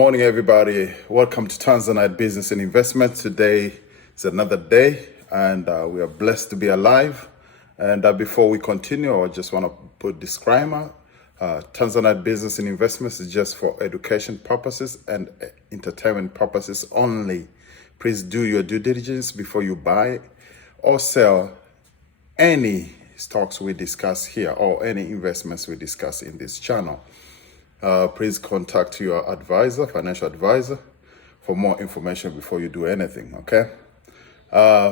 Good morning, everybody. Welcome to Tanzanite Business and Investment. Today is another day, and we are blessed to be alive. And before we continue, I just want to put a disclaimer. Tanzanite Business and Investments is just for education purposes and entertainment purposes only. Please do your due diligence before you buy or sell any stocks we discuss here or any investments we discuss in this channel. Please contact your advisor, financial advisor, for more information before you do anything, okay?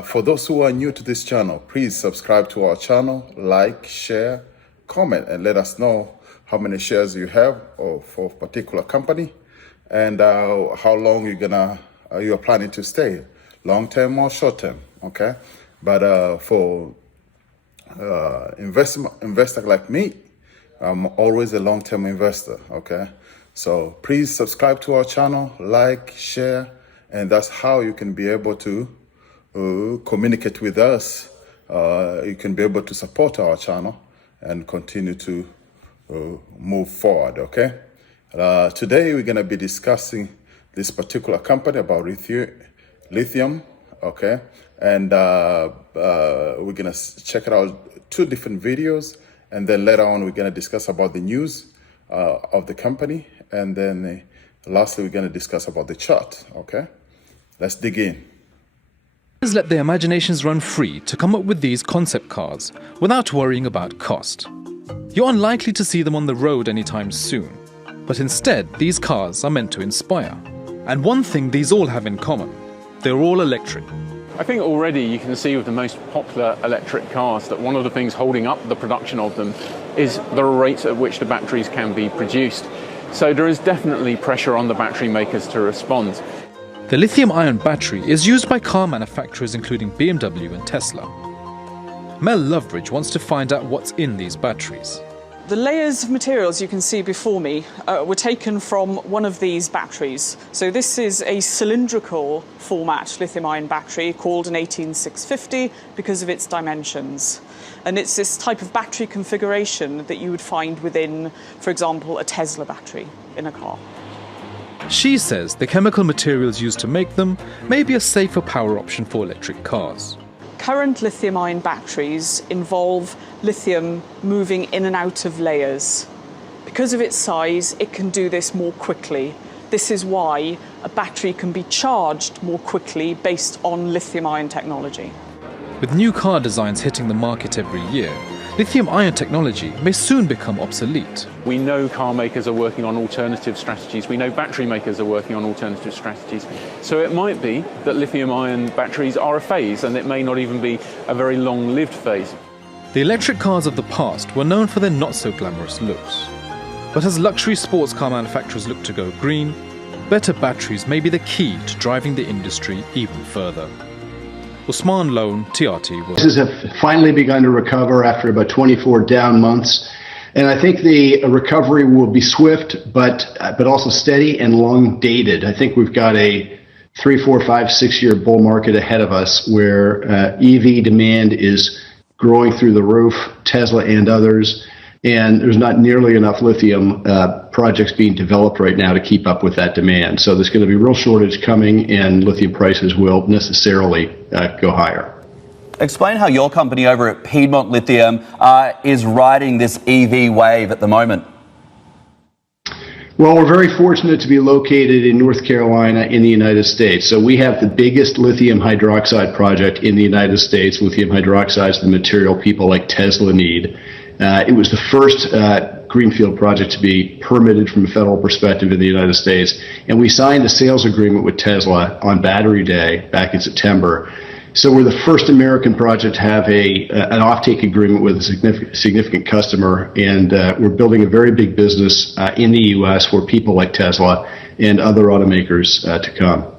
For those who are new to this channel, please subscribe to our channel, like, share, comment, and let us know how many shares you have or for a particular company and how long you're planning to stay, long-term or short-term, okay? But for investor like me, I'm always a long-term investor, okay? So please subscribe to our channel, like, share, and that's how you can be able to communicate with us. You can be able to support our channel and continue to move forward, okay? Today we're gonna be discussing this particular company about lithium, okay? And we're gonna check it out, 2 different videos. And then later on, we're going to discuss about the news of the company. And then lastly, we're going to discuss about the chart, okay? Let's dig in. Let their imaginations run free to come up with these concept cars without worrying about cost. You're unlikely to see them on the road anytime soon. But instead, these cars are meant to inspire. And one thing these all have in common, they're all electric. I think already you can see with the most popular electric cars that one of the things holding up the production of them is the rate at which the batteries can be produced. So there is definitely pressure on the battery makers to respond. The lithium-ion battery is used by car manufacturers including BMW and Tesla. Mel Loveridge wants to find out what's in these batteries. The layers of materials you can see before me were taken from one of these batteries. So this is a cylindrical format lithium-ion battery called an 18650 because of its dimensions. And it's this type of battery configuration that you would find within, for example, a Tesla battery in a car. She says the chemical materials used to make them may be a safer power option for electric cars. Current lithium-ion batteries involve lithium moving in and out of layers. Because of its size, it can do this more quickly. This is why a battery can be charged more quickly based on lithium-ion technology. With new car designs hitting the market every year, lithium-ion technology may soon become obsolete. We know car makers are working on alternative strategies. We know battery makers are working on alternative strategies. So it might be that lithium-ion batteries are a phase, and it may not even be a very long-lived phase. The electric cars of the past were known for their not-so-glamorous looks. But as luxury sports car manufacturers look to go green, better batteries may be the key to driving the industry even further. Usman Lone, TRT. Prices have finally begun to recover after about 24 down months. And I think the recovery will be swift, but also steady and long dated. I think we've got a 3, 4, 5, 6 year bull market ahead of us where EV demand is growing through the roof, Tesla and others. And there's not nearly enough lithium projects being developed right now to keep up with that demand. So there's going to be a real shortage coming, and lithium prices will necessarily go higher. Explain how your company over at Piedmont Lithium is riding this EV wave at the moment. Well, we're very fortunate to be located in North Carolina in the United States. So we have the biggest lithium hydroxide project in the United States. Lithium hydroxide is the material people like Tesla need. It was the first greenfield project to be permitted from a federal perspective in the United States. And we signed a sales agreement with Tesla on Battery Day back in September. So we're the first American project to have an offtake agreement with a significant customer. And we're building a very big business in the U.S. for people like Tesla and other automakers to come.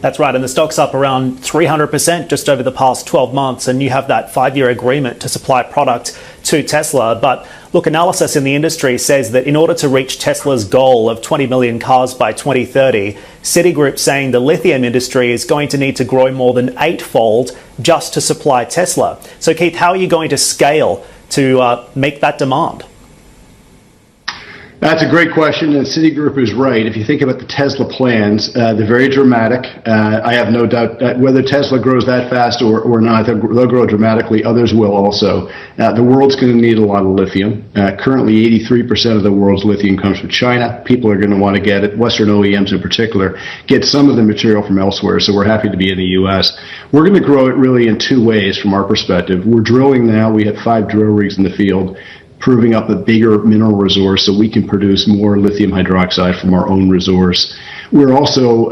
That's right, and the stock's up around 300% just over the past 12 months, and you have that 5-year agreement to supply product to Tesla. But look, analysis in the industry says that in order to reach Tesla's goal of 20 million cars by 2030, Citigroup's saying the lithium industry is going to need to grow more than 8-fold just to supply Tesla. So Keith, how are you going to scale to make that demand? That's a great question, and Citigroup is right. If you think about the Tesla plans, they're very dramatic. I have no doubt that whether Tesla grows that fast or not, they'll grow dramatically. Others will also. The world's going to need a lot of lithium. Currently, 83% of the world's lithium comes from China. People are going to want to get it, Western OEMs in particular, get some of the material from elsewhere, so we're happy to be in the U.S. We're going to grow it really in two ways from our perspective. We're drilling now. We have 5 drill rigs in the field, proving up a bigger mineral resource so we can produce more lithium hydroxide from our own resource. We're also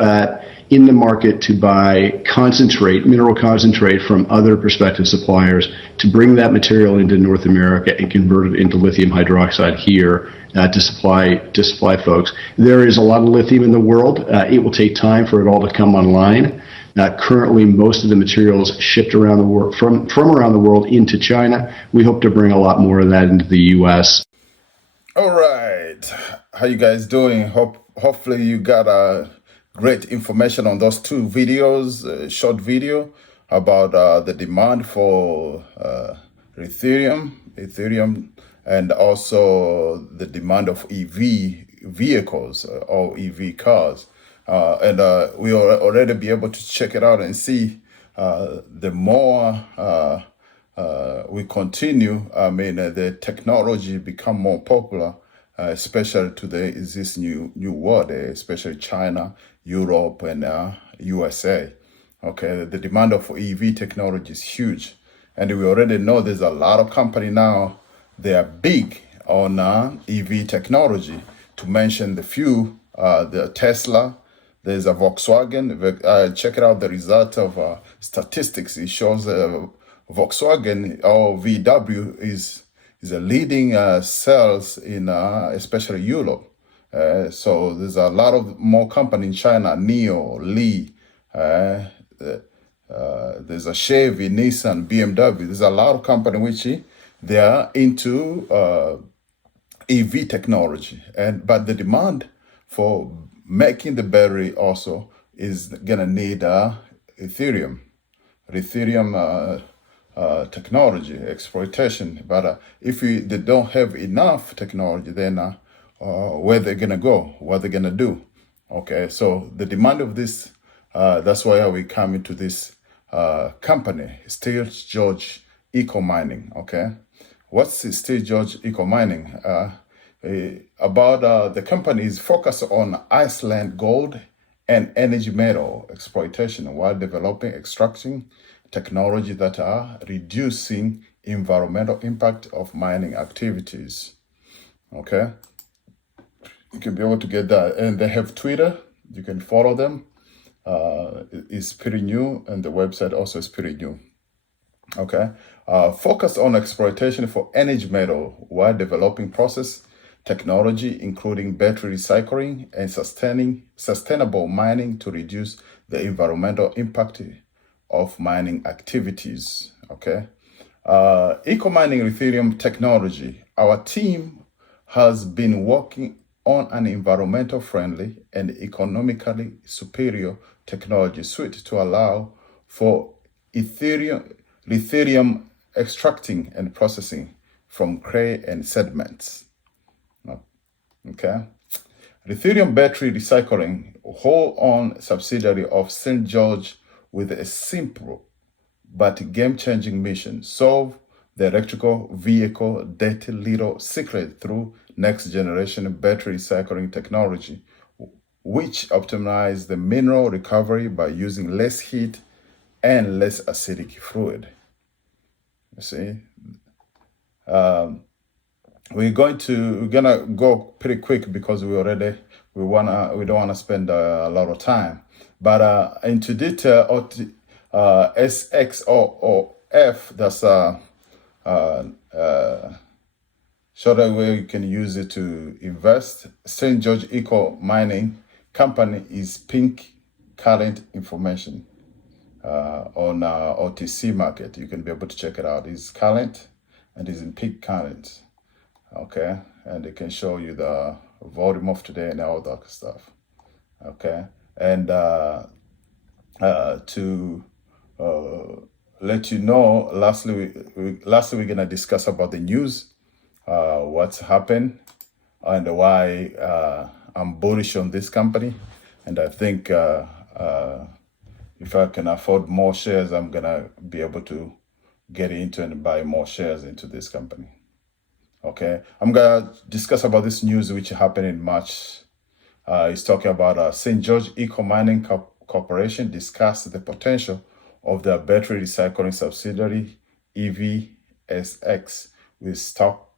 in the market to buy concentrate, mineral concentrate from other prospective suppliers to bring that material into North America and convert it into lithium hydroxide here to supply folks. There is a lot of lithium in the world. It will take time for it all to come online. Currently, most of the materials shipped around the world from around the world into China. We hope to bring a lot more of that into the U.S. All right, how you guys doing? Hopefully you got great information on those 2 videos, short video about the demand for Ethereum, and also the demand of EV vehicles or EV cars. And we will already be able to check it out and see the more we continue, the technology become more popular, especially to this new world, especially China, Europe, and USA. Okay, the demand of EV technology is huge. And we already know there's a lot of company now, they are big on EV technology. To mention the few, the Tesla, there's a Volkswagen. Check it out, the result of statistics. It shows Volkswagen or VW is a leading sales in especially Europe. So there's a lot of more company in China, NIO, Li, there's a Chevy, Nissan, BMW. There's a lot of company which they are into EV technology, but the demand for making the battery also is gonna need Lithium technology exploitation. But if they don't have enough technology, then where they're gonna go, what they're gonna do? Okay, so the demand of this, that's why we come into this company, Steel George Eco Mining. Okay, what's Steel George Eco Mining? The company is focused on Iceland gold and energy metal exploitation while developing extraction technology that are reducing environmental impact of mining activities. Okay, you can be able to get that, and they have Twitter. You can follow them. It's pretty new, and the website also is pretty new. Okay, focus on exploitation for energy metal while developing process technology, including battery recycling and sustainable mining to reduce the environmental impact of mining activities. Okay, eco mining Ethereum technology. Our team has been working on an environmental friendly and economically superior technology suite to allow for lithium extracting and processing from clay and sediments. Okay, Lithium battery recycling, whole-owned subsidiary of St. George, with a simple but game-changing mission: solve the electrical vehicle dirty little secret through next-generation battery recycling technology, which optimize the mineral recovery by using less heat and less acidic fluid. You see, we're gonna go pretty quick because we don't wanna spend a lot of time. But into detail, Sxoof, that's shorter way you can use it to invest. St. George Eco Mining Company is pink current information on OTC market. You can be able to check it out. It's current and it's in pink current. Okay, and it can show you the volume of today and all that stuff. Okay, and to let you know, lastly we're gonna discuss about the news, what's happened and why I'm bullish on this company. And I think if I can afford more shares, I'm gonna be able to get into and buy more shares into this company. Okay, I'm gonna discuss about this news which happened in March. It's talking about St. George Eco Mining Corporation discussed the potential of their battery recycling subsidiary EVSX with Stock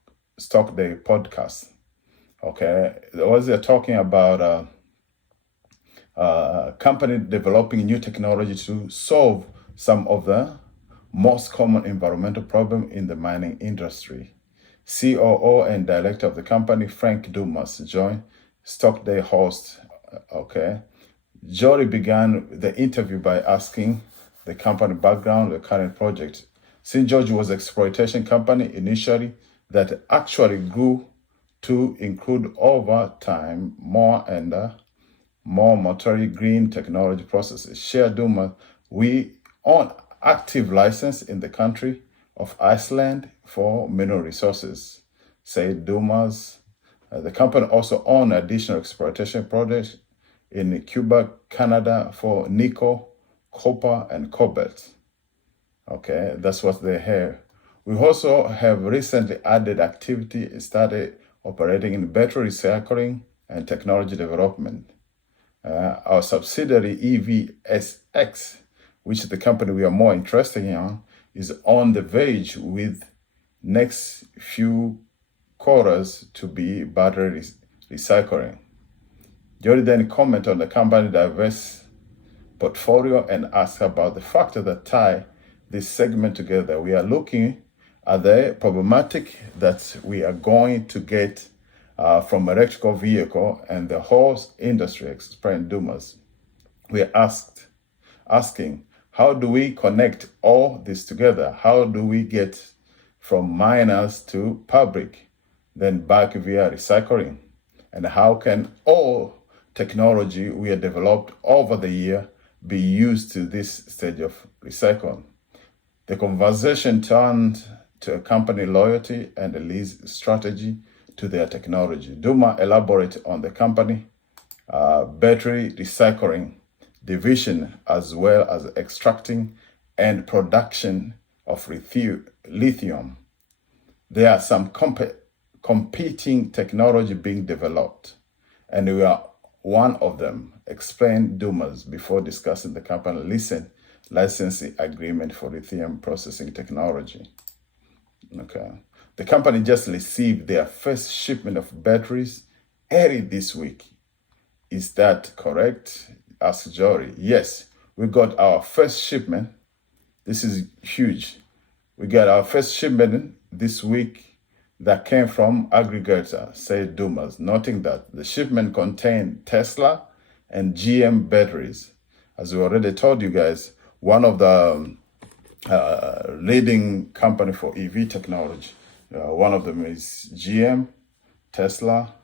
Day podcast. Okay, what they're talking about company developing new technology to solve some of the most common environmental problem in the mining industry. COO and director of the company, Frank Dumas, joined Stock Day host. Okay, Jory began the interview by asking the company background, the current project. St. George was an exploitation company initially that actually grew to include over time more and more material green technology processes. Share Dumas, we own active license in the country of Iceland for mineral resources, said Dumas. The company also owns additional exploitation projects in Cuba, Canada for nickel, copper, and cobalt. Okay, that's what they have. We also have recently added activity, started operating in battery recycling and technology development. Our subsidiary EVSX, which is the company we are more interested in, is on the verge with next few quarters to be battery recycling. Jody then commented on the company diverse portfolio and asked about the factors that tie this segment together. We are looking at the problematic that we are going to get from electrical vehicle and the whole industry, explained Dumas. We are asking, how do we connect all this together? How do we get from miners to public, then back via recycling? And how can all technology we have developed over the year be used to this stage of recycling? The conversation turned to a company loyalty and a lease strategy to their technology. Duma elaborated on the company battery recycling division, as well as extracting and production of lithium. There are some competing technology being developed, and we are one of them, explained Dumas before discussing the company licensing agreement for lithium processing technology. Okay. The company just received their first shipment of batteries early this week. Is that correct? Asked Jory. Yes, we got our first shipment. This is huge. We got our first shipment this week that came from aggregator, said Dumas, noting that the shipment contained Tesla and GM batteries. As we already told you guys, one of the leading company for EV technology. One of them is GM, Tesla.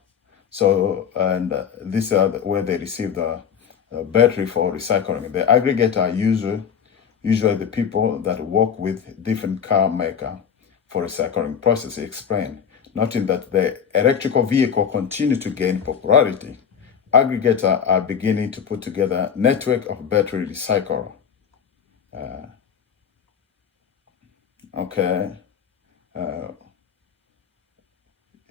So, and these are where they receive the battery for recycling. The aggregator are usually the people that work with different car maker for recycling process, he explained, noting that the electrical vehicle continue to gain popularity. Aggregators are beginning to put together a network of battery recycler.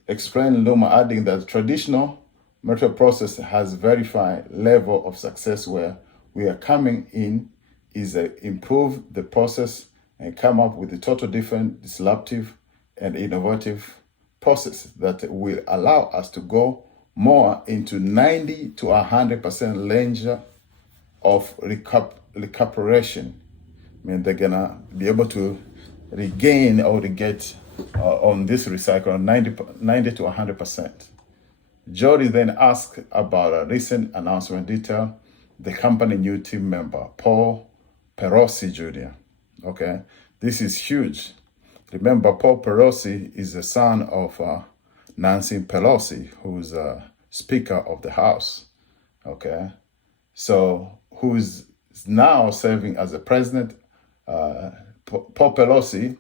Explained Luma, adding that traditional metal process has verified level of success. Where we are coming in is improve the process and come up with a total different, disruptive, and innovative process that will allow us to go more into 90 to 100% range of recuperation. I mean, they're gonna be able to regain or to get on this recycle 90 to 100%. Jody then asked about a recent announcement detail the company new team member, Paul Pelosi Jr. Okay, this is huge. Remember, Paul Pelosi is the son of Nancy Pelosi, who's Speaker of the House. Okay, so who's now serving as a president. Paul Pelosi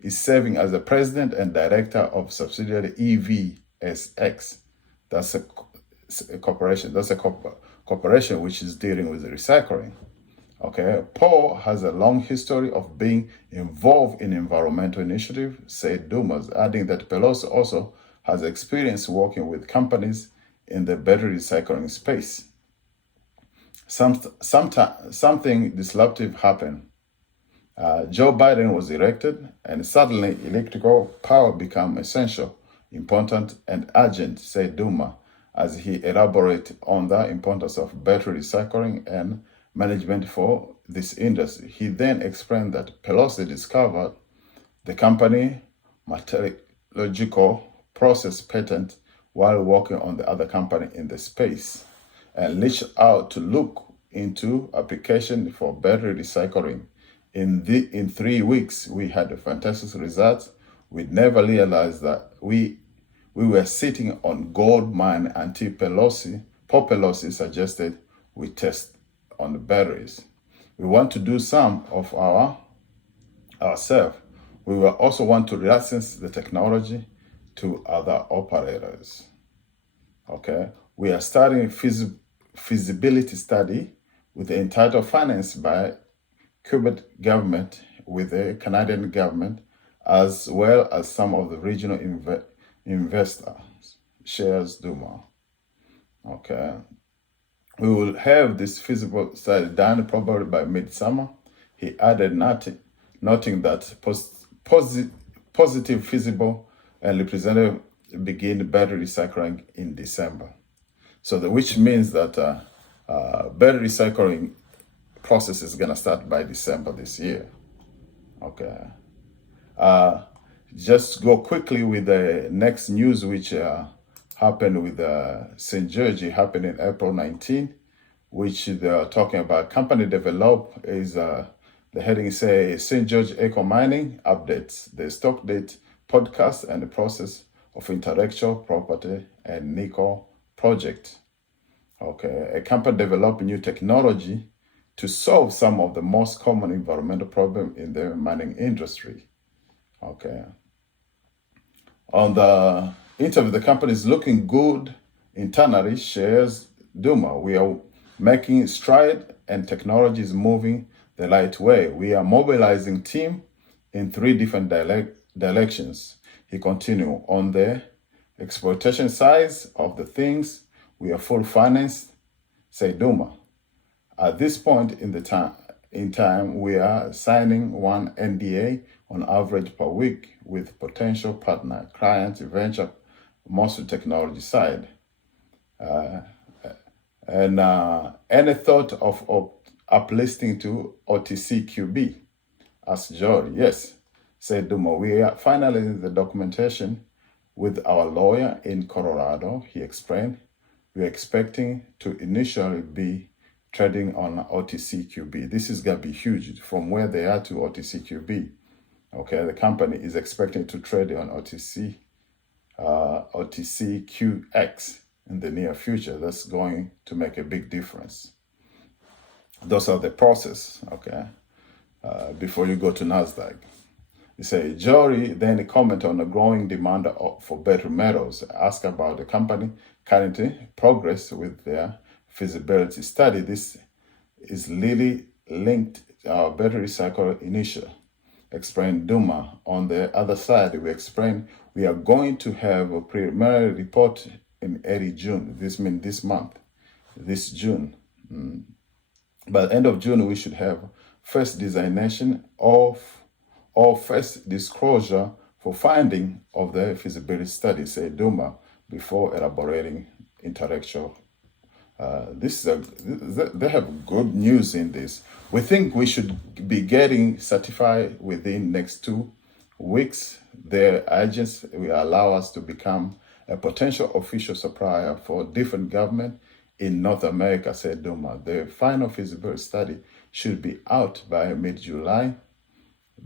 is serving as the president and director of subsidiary EVSX. That's a corporation. That's a corporation which is dealing with the recycling. Okay, Paul has a long history of being involved in environmental initiative, said Dumas, adding that Pelosi also has experience working with companies in the battery recycling space. Something disruptive happened. Joe Biden was elected, and suddenly electrical power became essential, important, and urgent, said Duma, as he elaborated on the importance of battery recycling and management for this industry. He then explained that Pelosi discovered the company metallurgical process patent while working on the other company in the space and reached out to look into application for battery recycling. In 3 weeks, we had a fantastic results. We never realized that we were sitting on gold mine until Paul Pelosi suggested we test on the batteries. We want to do some of ourselves. We will also want to license the technology to other operators. Okay, we are starting feasibility study with the entitled finance by Quebec government with the Canadian government, as well as some of the regional investors, shares Duma. Okay. We will have this feasible study done probably by midsummer. He added, noting that positive, feasible, and representative begin battery recycling in December. So, which means that battery recycling process is going to start by December this year. Okay. Just go quickly with the next news, which happened with St. George, happened in April 19, which they're talking about. Company develop is the heading say St. George Eco Mining updates the stock date podcast and the process of intellectual property and nickel project. Okay, a company developed new technology to solve some of the most common environmental problems in the mining industry. Okay. On the interview, the company is looking good internally, shares Duma. We are making stride and technology is moving the right way. We are mobilizing team in 3 different directions. He continued, on the exploitation side of the things, we are full financed, say Duma. At this point in time, we are signing 1 NDA on average per week with potential partner, clients, venture, mostly technology side. And any thought of uplisting to OTCQB? Asked Jory. Yes, said Duma. We are finalizing the documentation with our lawyer in Colorado, he explained. We are expecting to initially be trading on OTCQB. This is going to be huge from where they are to OTCQB. Okay, the company is expecting to trade on OTCQX in the near future. That's going to make a big difference. Those are the process, okay, before you go to NASDAQ. You say, Jory then comment on the growing demand for battery metals, ask about the company currently progress with their feasibility study. This is really linked to our battery cycle initiative. Explained Duma. On the other side, we explained we are going to have a preliminary report in early June. This means this June. By the end of June, we should have first designation or first disclosure for finding of the feasibility study, said Duma, before elaborating intellectual. They have good news in this. We think we should be getting certified within next 2 weeks. Their agents will allow us to become a potential official supplier for different government in North America, said Duma. The final feasibility study should be out by mid-July.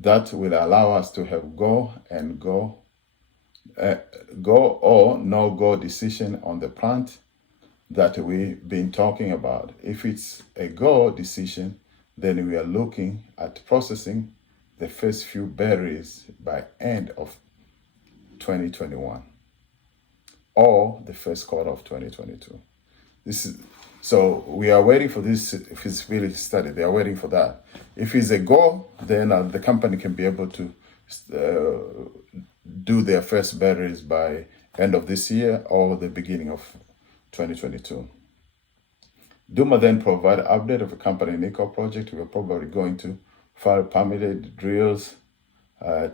That will allow us to have go or no-go decision on the plant that we've been talking about. If it's a go decision, then we are looking at processing the first few batteries by end of 2021. or the first quarter of 2022. So we are waiting for this feasibility study. They are waiting for that. If it's a go, then the company can be able to do their first batteries by end of this year or the beginning of 2022. Duma then provide an update of a company nickel project. We're probably going to file permitted drills,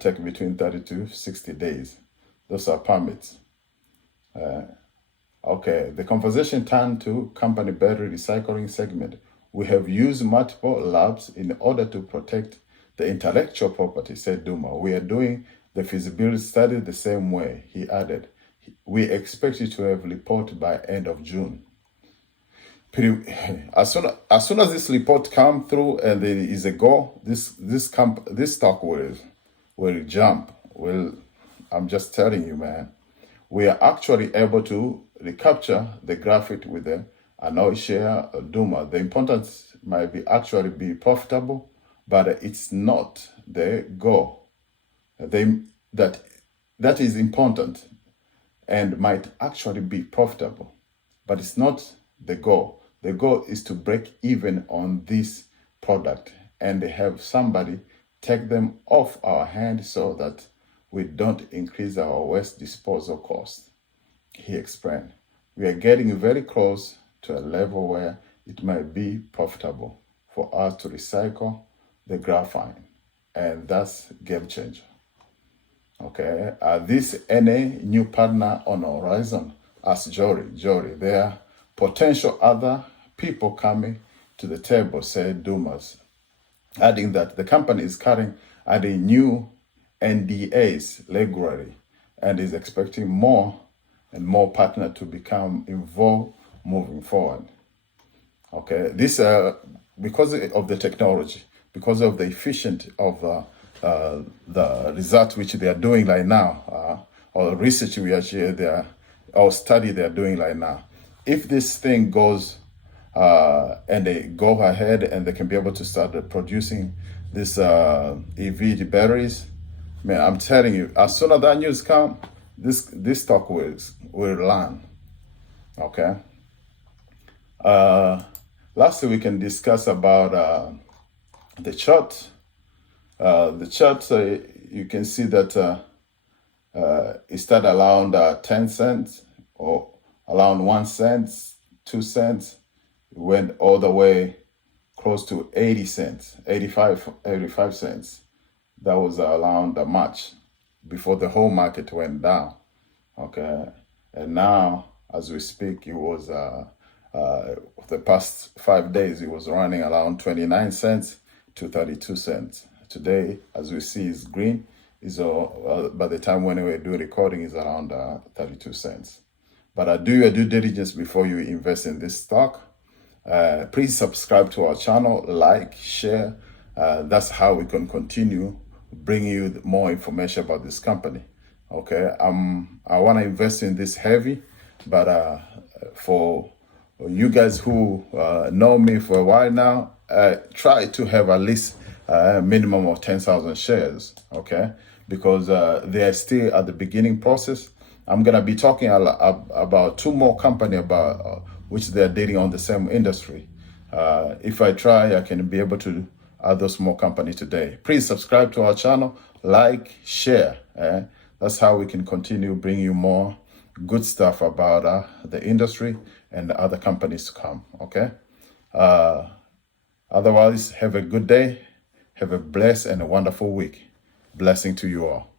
take between 30 to 60 days. Those are permits. Okay, the conversation turned to company battery recycling segment. We have used multiple labs in order to protect the intellectual property, said Duma. We are doing the feasibility study the same way, he added. We expect you to have report by end of June. As soon as this report come through and there is a go, this stock will jump. I'm just telling you, man. We are actually able to recapture the graphite with the annoy share Duma. The importance might be actually be profitable, but it's not the goal. That is important and might actually be profitable, but it's not the goal. The goal is to break even on this product and have somebody take them off our hand so that we don't increase our waste disposal cost, he explained. We are getting very close to a level where it might be profitable for us to recycle the graphite, and that's game changer. Okay, this any new partner on the horizon? Asked Jory. There are potential other people coming to the table, said Dumas, adding that the company is adding new NDAs regularly and is expecting more and more partners to become involved moving forward. Okay, this because of the technology, because of the efficient of the result which they are doing right now, or research we actually or study they are doing right now. If this thing goes and they go ahead and they can be able to start producing this EV batteries, man, I'm telling you, as soon as that news comes, this stock will land. Okay. Lastly, we can discuss about the chart. The chart, you can see that it started around 10 cents or around 1 cent, 2 cents. It went all the way close to 80 cents, 85 cents. That was around March before the whole market went down. Okay. And now, as we speak, it was the past 5 days, it was running around 29 cents to 32 cents. Today, as we see, is green. Is by the time when we're doing recording, is around 32 cents. But do your due diligence before you invest in this stock. Please subscribe to our channel, like, share. That's how we can continue bringing you more information about this company. Okay, I want to invest in this heavy, but for you guys who know me for a while now, try to have at least a minimum of 10,000 shares. Okay, because they are still at the beginning process. I'm gonna be talking about 2 more companies about which they are dating on the same industry. If I try, I can be able to add those more companies today. Please subscribe to our channel, like, share. That's how we can continue bringing you more good stuff about the industry and the other companies to come. Okay. Otherwise, have a good day. Have a blessed and a wonderful week. Blessing to you all.